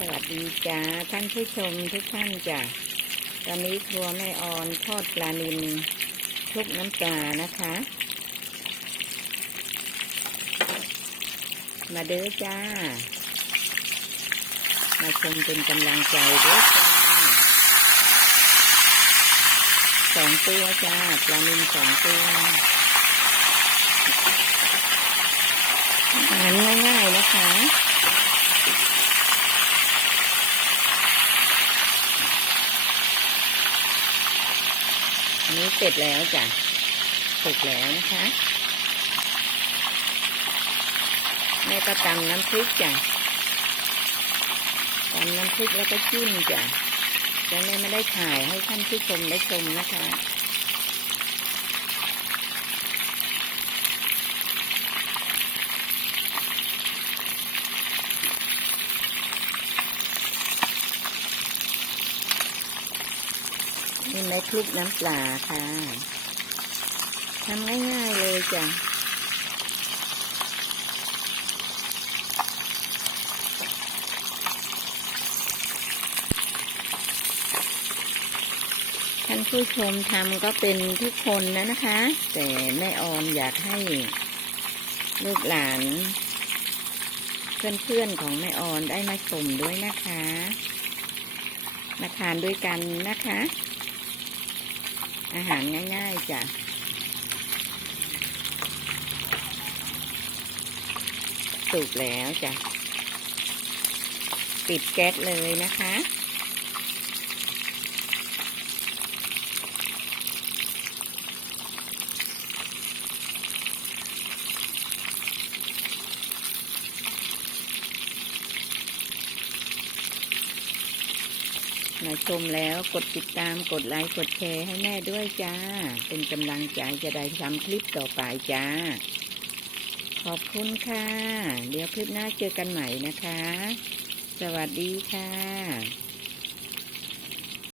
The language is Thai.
สวัสดีจ้าท่านผู้ชมทุกท่านจ้ะตอนนี้ครัวแม่ออนทอดปลานิลคลุกน้ำปลานะคะ มาเด้อจ้า มาชมเป็นกำลังใจเด้อจ้าสองตัวจ้าปลานิลสองตัวอาหารง่ายๆนะคะ อันนี้เสร็จแล้วจ้ะสุกแล้วนะคะ แม่ก็ตำน้ำพริกจ้ะตำน้ำพริกแล้วก็จิ้มจ้ะแต่แม่ไม่ได้ถ่ายให้ท่านผู้ชมได้ชมนะคะ นี่ไม้คลุกน้ำปลาค่ะทำง่ายๆเลยจ้ะท่านผู้ชมทำก็เป็นทุกคนนะนะคะ แต่แม่ออนอยากให้ลูกหลาน เพื่อนๆของแม่ออนได้มาชมด้วยนะคะ มาทานด้วยกันนะคะ อาหารง่าย ๆจ้ะสุกแล้วจ้ะปิดแก๊สเลยนะคะ มาชมแล้วกดติดตามกดไลค์กดแชร์ให้แม่ด้วยจ้า เป็นกำลังใจจะได้ทำคลิปต่อไปจ้า ขอบคุณค่ะ เดี๋ยวคลิปหน้าเจอกันใหม่นะคะ สวัสดีค่ะ